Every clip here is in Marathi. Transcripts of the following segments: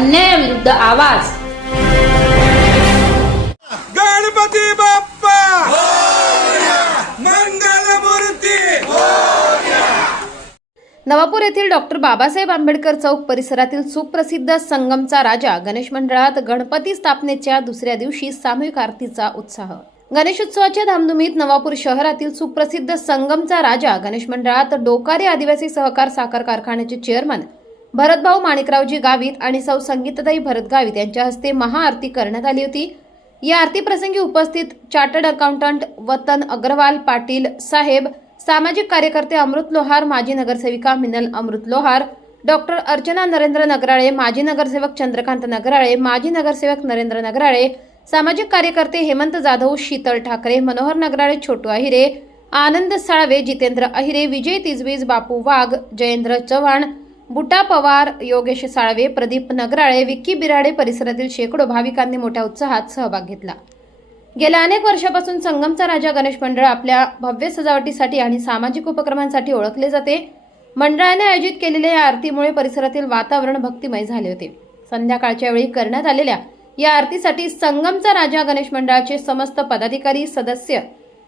अन्यायाविरुद्ध आवाज. गणपती बाप्पा! मंगलमूर्ती! नवापूर येथील डॉक्टर बाबासाहेब आंबेडकर चौक परिसरातील सुप्रसिद्ध संगमचा राजा गणेश मंडळात गणपती स्थापनेच्या दुसऱ्या दिवशी सामूहिक आरतीचा उत्साह. गणेशोत्सवाच्या धामधुमीत नवापूर शहरातील सुप्रसिद्ध संगमचा राजा गणेश मंडळात डोकारे आदिवासी सहकार साखर कारखान्याचे चेअरमन भरतभाऊ माणिकरावजी गावित आणि सौ संगीतदाई भरत गावित यांच्या हस्ते महाआरती करण्यात आली होती. या आरती प्रसंगी उपस्थित चार्टर्ड अकाउंटंट वतन अग्रवाल पाटील साहेब सामाजिक कार्यकर्ते अमृत लोहार माजी नगरसेविका मिनल अमृत लोहार डॉक्टर अर्चना नरेंद्र नगराळे माजी नगरसेवक चंद्रकांत नगराळे माजी नगरसेवक नरेंद्र नगराळे सामाजिक कार्यकर्ते हेमंत जाधव शीतल ठाकरे मनोहर नगराळे छोटू अहिरे आनंद साळवे जितेंद्र अहिरे विजय तिजवीज बापू वाघ जयेंद्र चव्हाण बुटा पवार योगेश साळवे प्रदीप नगराळे विक्की बिराडे परिसरातील शेकडो भाविकांनी मोठ्या उत्साहात सहभाग घेतला. गेल्या अनेक वर्षापासून संगमचा राजा गणेश मंडळ आपल्या भव्य सजावटीसाठी आणि सामाजिक उपक्रमांसाठी ओळखले जाते. मंडळाने आयोजित केलेल्या या आरतीमुळे परिसरातील वातावरण भक्तिमय झाले होते. संध्याकाळच्या वेळी करण्यात आलेल्या या आरतीसाठी संगमचा राजा गणेश मंडळाचे समस्त पदाधिकारी सदस्य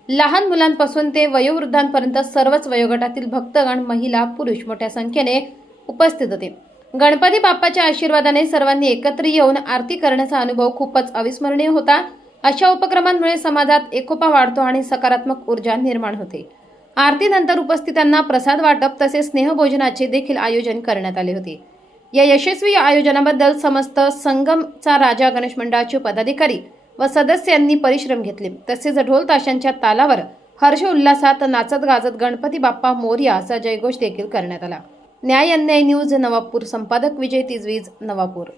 लहान मुलांपासून ते वयोवृद्धांपर्यंत सर्वच वयोगटातील भक्तगण महिला पुरुष मोठ्या संख्येने उपस्थित होते. गणपती बाप्पाच्या आशीर्वादाने सर्वांनी एकत्र येऊन आरती करण्याचा अनुभव खूपच अविस्मरणीय होता. अशा उपक्रमांमुळे समाजात एकोपा वाढतो आणि सकारात्मक ऊर्जा निर्माण होते. आरतीनंतर उपस्थितांना प्रसाद वाटप तसेच स्नेहभोजनाचे देखील आयोजन करण्यात आले होते. या यशस्वी आयोजनाबद्दल समस्त संगमचा राजा गणेश मंडळाचे पदाधिकारी व सदस्यांनी परिश्रम घेतले. तसेच ढोल ताशांच्या तालावर हर्ष उल्हासात नाचत गाजत गणपती बाप्पा मोर्या असा जयघोष देखील करण्यात आला. न्याय अन्याय न्यूज नवापूर. संपादक विजय तिजवीज नवापूर.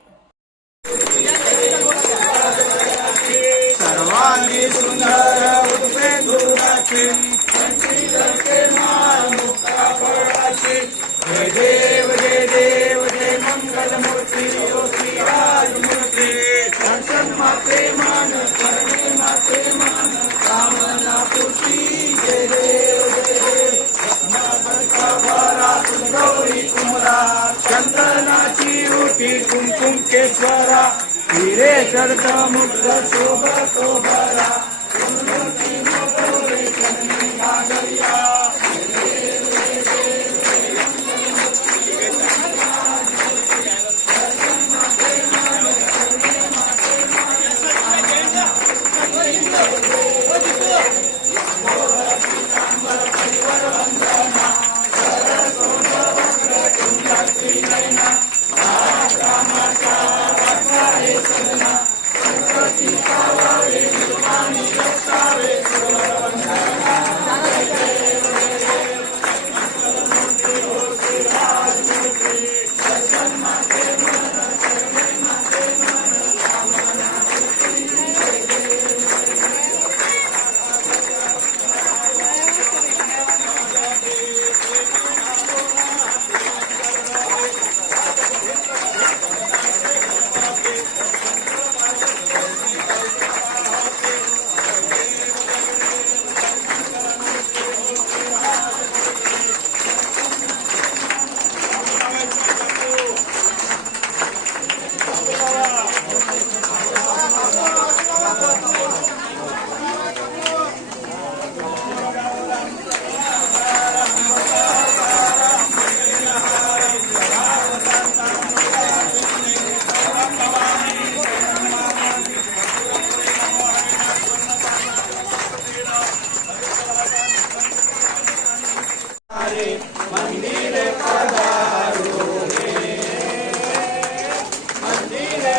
ધીરે ચડતા મુક્ત શોભ શોભરા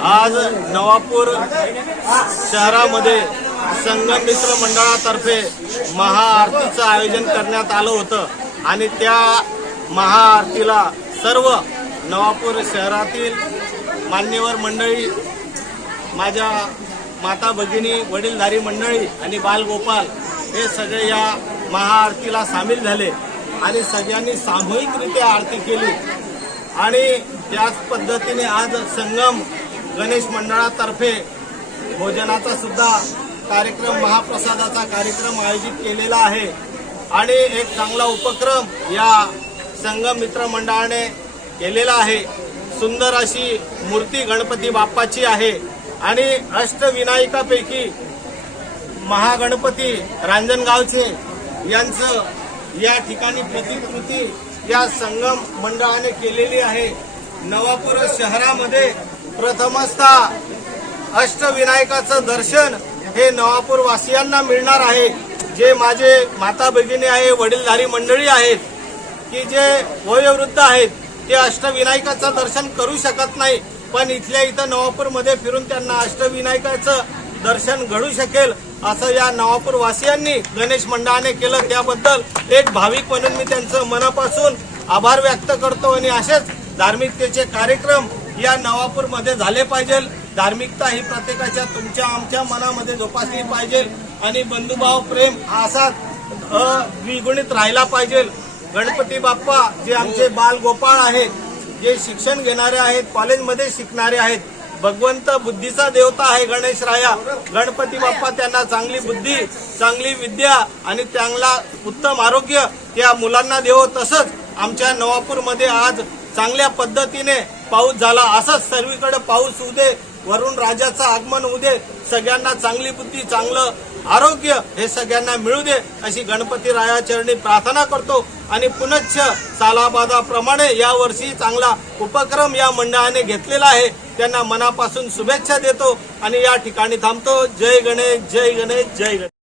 आज नवापूर शहरामध्ये संगम मित्र मंडळातर्फे महाआरतीचं आयोजन करण्यात आलं होतं. आणि त्या महाआरतीला सर्व नवापूर शहरातील मान्यवर मंडळी माझ्या माता भगिनी वडीलधारी मंडळी आणि बालगोपाल हे सगळे या महाआरतीला सामील झाले आणि सगळ्यांनी सामूहिकरित्या आरती केली. आणि त्याच पद्धतीने आज संगम गणेश मंडळातर्फे भोजनाचा सुद्धा कार्यक्रम महाप्रसादाचा कार्यक्रम आयोजित केलेला आहे. आणि एक चांगला उपक्रम या संगम मित्र मंडळाने केलेला आहे. सुंदर अशी मूर्ती गणपती बाप्पाची आहे. आणि अष्टविनायकापैकी महागणपती रांजणगावचे यांचं या ठिकाणी प्रतिकृती या संगम मंडळाने केलेली आहे. नवापूर शहरामध्ये प्रथमतः अष्टविनायकाचं दर्शन हे नवापूर वासियांना मिळणार आहे. जे माझे माता भगिनी आहे वडीलधारी मंडळी आहेत की जे वयोवृद्ध आहेत ते अष्टविनायकाचं दर्शन करू शकत नाही. पण इथल्या इथं नवापूरमध्ये फिरून त्यांना अष्टविनायकाचं दर्शन घडू शकेल असं या नवापूर वासियांनी गणेश मंडळाने केलं. त्याबद्दल एक भाविक म्हणून मी त्यांचं मनापासून आभार व्यक्त करतो आणि असेच धार्मिकतेचे कार्यक्रम या नवापूरमध्ये झाले पाहिजे. धार्मिकता ही प्रत्येकाच्या तुमच्या आमच्या मनामध्ये जोपासली पाहिजे. आणि बंधुभाव प्रेम हा असा द्विगुणित राहिला पाहिजे. गणपती बाप्पा जे आमचे बाल गोपाळ आहेत जे शिक्षण घेणारे आहेत कॉलेजमध्ये शिकणारे आहेत भगवंत बुद्धीचा देवता आहे गणेश राया. गणपती बाप्पा त्यांना चांगली बुद्धी चांगली विद्या आणि चांगला उत्तम आरोग्य त्या मुलांना देवो तसंच आमच्या नवापूरमध्ये आज चांगल्या पद्धतीने पाऊस झाला. असंच सर्वीकडे पाऊस उदे वरून राजाचं आगमन उदे सगळ्यांना चांगली बुद्धी चांगलं आरोग्य हे सगळ्यांना मिळू दे अशी गणपती रायाचरणी प्रार्थना करतो. आणि पुनच्छ सालाबादाप्रमाणे यावर्षी चांगला उपक्रम या मंडळाने घेतलेला आहे. त्यांना मनापासून शुभेच्छा देतो. आणि या ठिकाणी थांबतो. जय गणेश जय गणेश जय गणेश.